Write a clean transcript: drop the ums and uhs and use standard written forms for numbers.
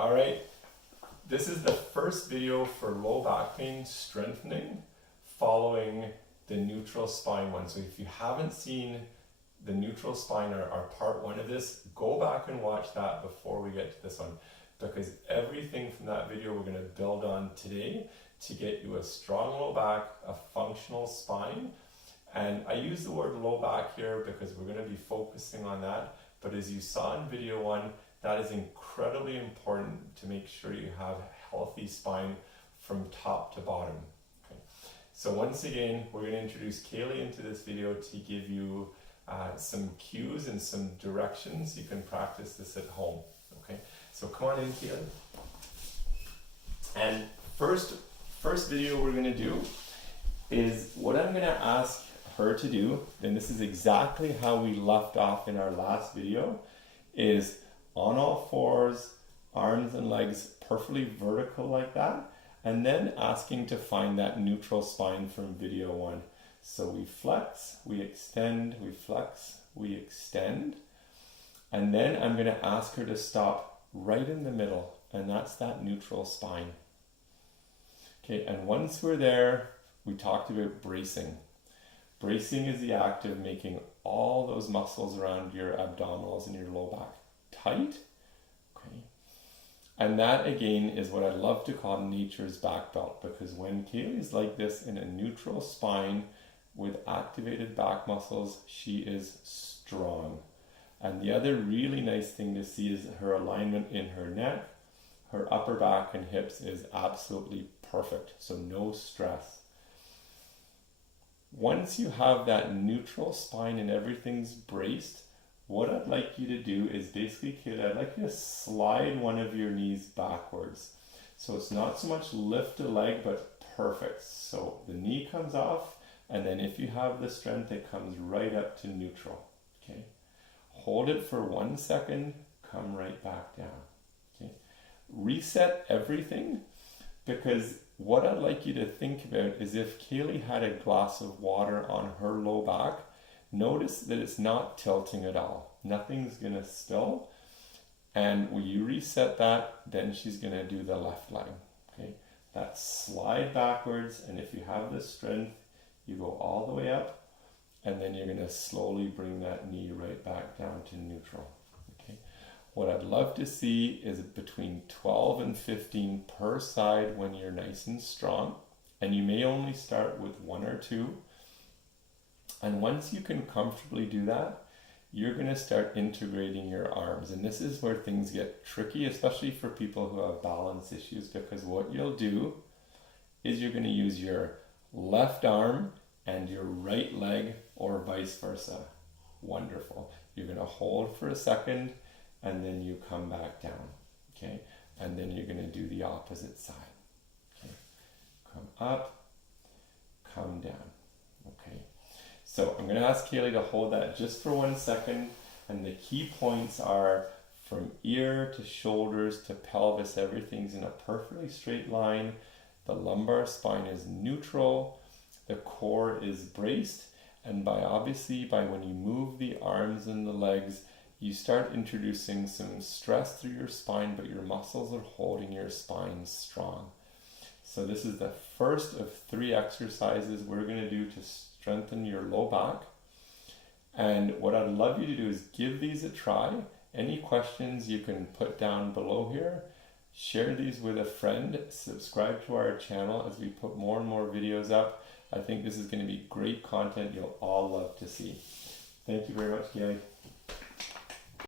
All right, this is the first video for low back pain strengthening following the neutral spine one. So if you haven't seen the neutral spine or part one of this, go back and watch that before we get to this one, because everything from that video we're going to build on today to get you a strong low back, a functional spine. And I use the word low back here because we're going to be focusing on that. But as you saw in video one, that is incredibly important to make sure you have a healthy spine from top to bottom. Okay. So once again, we're going to introduce Kaylee into this video to give you some cues and some directions. You can practice this at home. Okay. So come on in, Kaylee. And first video we're going to do is what I'm going to ask her to do, and this is exactly how we left off in our last video, is on all fours, arms and legs perfectly vertical like that, and then asking to find that neutral spine from video one. So we flex, we extend, we flex, we extend, and then I'm going to ask her to stop right in the middle, and that's that neutral spine. Okay, and once we're there, we talked about bracing. Bracing is the act of making all those muscles around your abdominals and your low back tight. Okay. And that again is what I love to call nature's back belt, because when Kaylee is like this in a neutral spine with activated back muscles, she is strong. And the other really nice thing to see is her alignment in her neck, her upper back and hips is absolutely perfect. So no stress. Once you have that neutral spine and everything's braced, what I'd like you to do is basically, kid, I'd like you to slide one of your knees backwards. So it's not so much lift a leg, but perfect. So the knee comes off, and then if you have the strength, it comes right up to neutral. Okay. Hold it for 1 second, come right back down. Okay. Reset everything, because what I'd like you to think about is if Kaylee had a glass of water on her low back, notice that it's not tilting at all. Nothing's going to spill. And when you reset that, then she's going to do the left leg. Okay, that slide backwards, and if you have the strength, you go all the way up, and then you're going to slowly bring that knee right back down to neutral. Okay. What I'd love to see is between 12 and 15 per side when you're nice and strong. And you may only start with 1 or 2. And once you can comfortably do that, you're going to start integrating your arms. And this is where things get tricky, especially for people who have balance issues, because what you'll do is you're going to use your left arm and your right leg, or vice versa. Wonderful. You're going to hold for a second, and then you come back down, okay? And then you're going to do the opposite side, okay? Come up, come down, okay? So I'm going to ask Kaylee to hold that just for 1 second, and the key points are from ear to shoulders to pelvis, everything's in a perfectly straight line. The lumbar spine is neutral, the core is braced, and by when you move the arms and the legs, you start introducing some stress through your spine, but your muscles are holding your spine strong. So this is the first of 3 exercises we're going to do to strengthen your low back. And what I'd love you to do is give these a try. Any questions you can put down below here. Share these with a friend. Subscribe to our channel as we put more and more videos up. I think this is going to be great content you'll all love to see. Thank you very much, Gary.